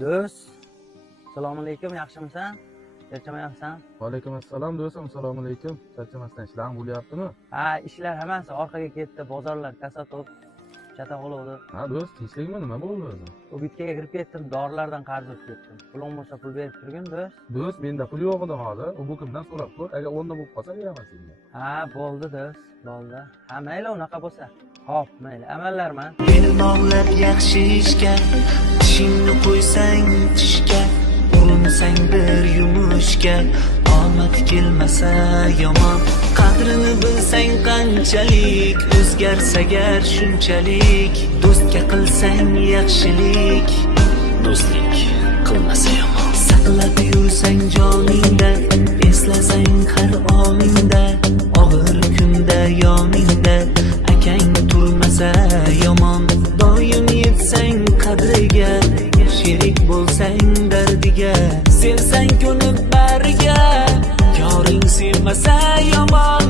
Do'st, assalomu alaykum, yaxshimisan? Charchamayapsan? Va alaykum assalom do'stim, assalomu alaykum. Charchamasdan ishlaring bo'lyaptimi? Ha, ishlar hammasi orqaga ketdi, bozorlar kasatob, chata qoluvdi. Ha do'st, tinchlikmi, nima bo'ldi o'zi? U bitkaga kirib ketdim, dorilardan qarz olib ketdim. Pulim bo'lsa pul berib turgin, do'st. Do'st, menda pul yo'q edi hozir. U bukimdan so'rab ko'r, agar o'rnida bo'lib qolsa beraman senga. Ha, bo'ldi do'st, bo'ldi. Ha, mayli unaqa bo'lsa. Xo'p, mayli, amallarman. Beni bog'lab yaxshi ishga, tishingni qo'ysang tishga, urinsang bir yumushga, omad kelmasa yomon, qadrini bilsang qanchalik, o'zgarsa agar shunchalik, do'stga qilsang yaxshilik, do'stlik qilmasa yomon, saqlab yursang joningda, eslasang har oningda, og'ir kunda yoningda, akang turmasa yomon, doim yetsang qadriga, sherik bo'lsang dardiga, sevsang ko'nib bariga, yoring sevmasa yomon.